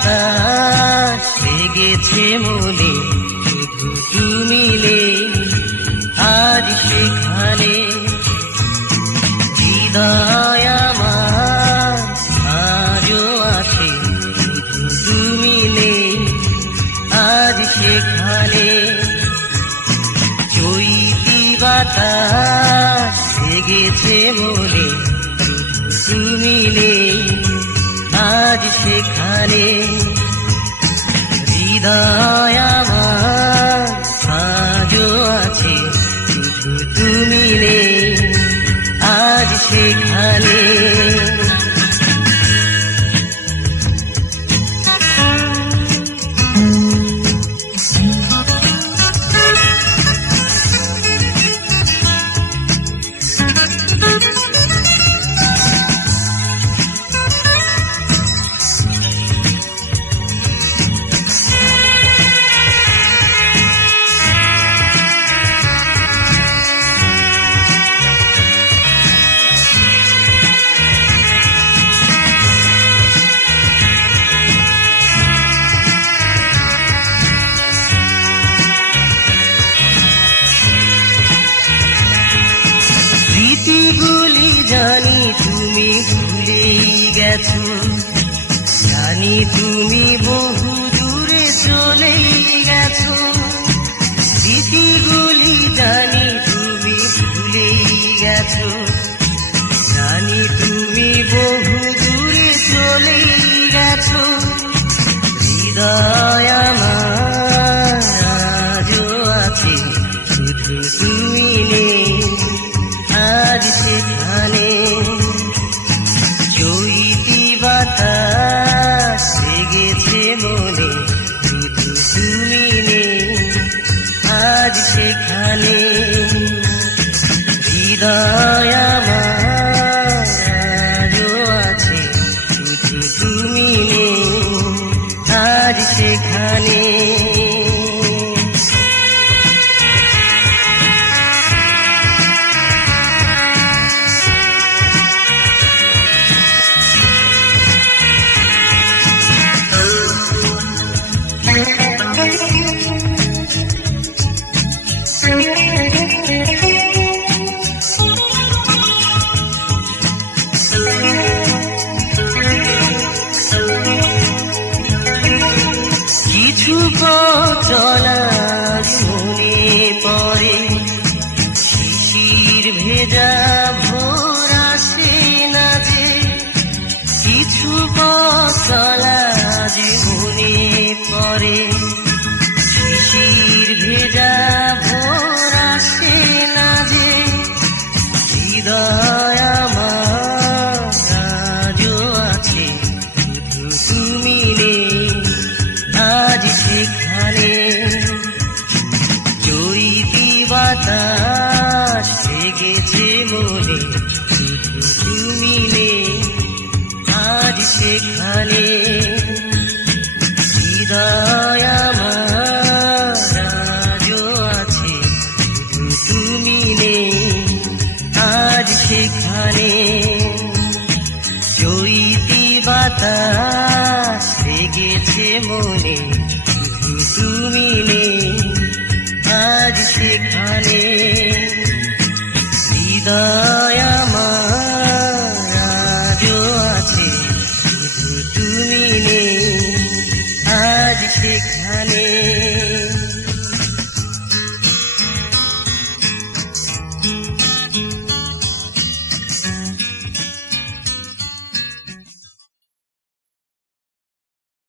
বাতাস লেগেছে মনে শুধু তুমি নেই আজ সেখানে আজও আছে, শুধু আজ সেখানে চৈতি বাতাস লেগেছে মনে, শুধু তুমি নেই আজ সেখানে হৃদয় আমার। গেছো। জানি তুমি বহু দূরে চলেই গেছো। স্মৃতিগুলি জানি তুমি ভুলেই গেছো। জানি তুমি বহু দূরে চলেই গেছো। হৃদয় আমার আজও আছে, শুধু মনে শুধু তুমি নেই আজ সেখানে। হৃদয় আমার মনে পড়ে। শিশির ভেজা ভোর আসে না যে। কিছু চলার মনে পড়ে। শিশির ভেজা ভোর আসে না যে। হৃদয় আমার আছে। তুমি নেই, আজ সেখানে সেখানে হৃদয় আমার আছে। তুমি নেই আজ সেখানে চৈতি বাতাস লেগেছে মনে। তুমি নেই আজ সেখানে হৃদয়